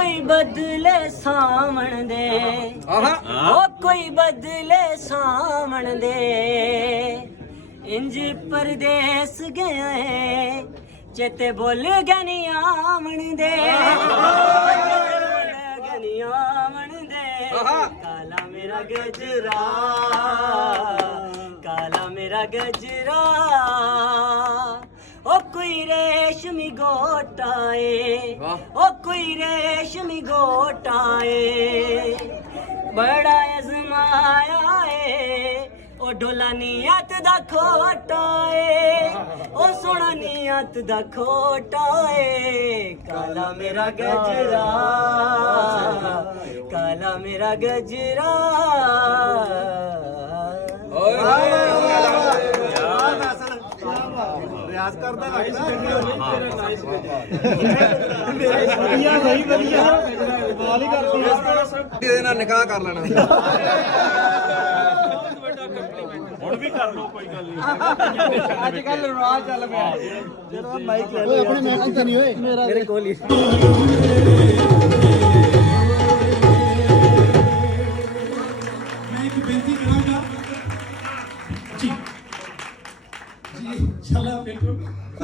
कोई बदले सावण दे, ओ कोई बदले सावण दे, इंज परदेस गया है चेते बोल गनी आमन दे, गनी आमन दे। काला मेरा गजरा, काला मेरा गजरा, ओ कोई रेशमी गोटाए, ओ कोई रेशमी गोटाए, बड़ा अजमाया है ओ ढोला नियत दा खोटा है, ओ सोना नियत दा खोटा है। काला मेरा गजरा, काला मेरा गजरा। रियाज करदा लगदा बढ़िया भाई बढ़िया कमाल ही करदी ਇਹਦੇ ਨਾਲ ਨਿਕਾਹ ਕਰ ਲੈਣਾ ਹੁਣ ਵੀ ਕਰ ਲਓ ਕੋਈ ਗੱਲ ਨਹੀਂ ਅੱਜ ਕੱਲ ਰਿਵਾਜ ਚੱਲ ਪਿਆ ਜਦੋਂ ਮਾਈਕ ਲੈ ਲਓ ਆਪਣੇ ਮਾਈਕ ਤੇ ਨਹੀਂ ਓਏ ਮੇਰੇ ਕੋਲ ਹੀ ਮੈਂ ਇੱਕ ਬੇਨਤੀ ਕਰਾਂਗਾ ਜੀ ਚਲਾ ਬਿਲਕੁਲ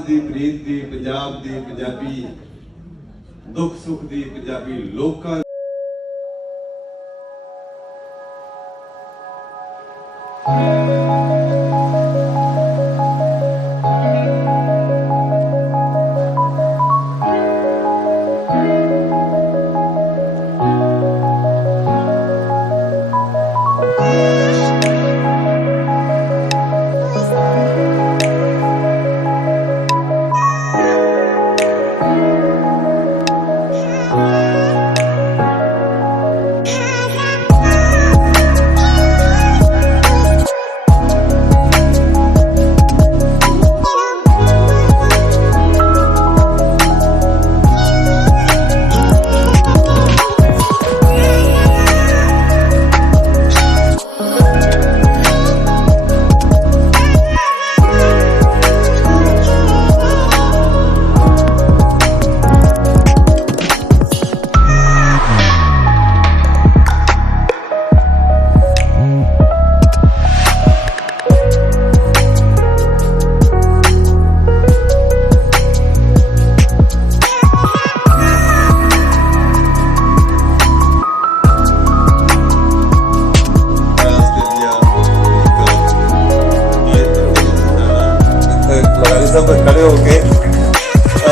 ਦੀ ਪ੍ਰੀਤ ਦੀ ਪੰਜਾਬ ਦੀ ਪੰਜਾਬੀ ਦੁੱਖ ਸੁੱਖ ਦੀ ਪੰਜਾਬੀ ਲੋਕਾਂ सब खड़े हो के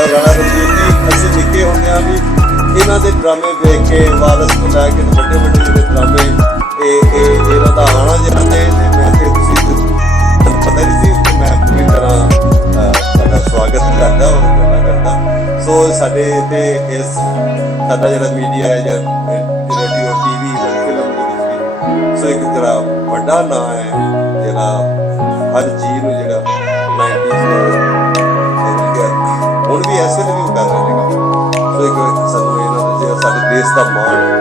राणा रणजीत जी असं निके होंगे भी इन्हों के ड्रामे देख के वारस को लैके बड़े बड़े जो ड्रामे इन्हों का आना जाते मैं पता नहीं सी मैं पूरी तरह स्वागत करता और करता सो साडे ते इस साडा जो मीडिया है जो रेडियो टीवी फिल्म सो एक तरह बड़ा नाम है जो हर चीज़ जो 90s ਹੁਣ ਵੀ ਐਸੇ ਵੀ ਕਰ ਰਹੇ ਨੇ ਸੋ ਇੱਕ ਸਾਨੂੰ ਇਹਨਾਂ ਦਾ ਜਿਹੜਾ ਸਾਡੇ ਦੇਸ਼ ਦਾ ਮਾਣ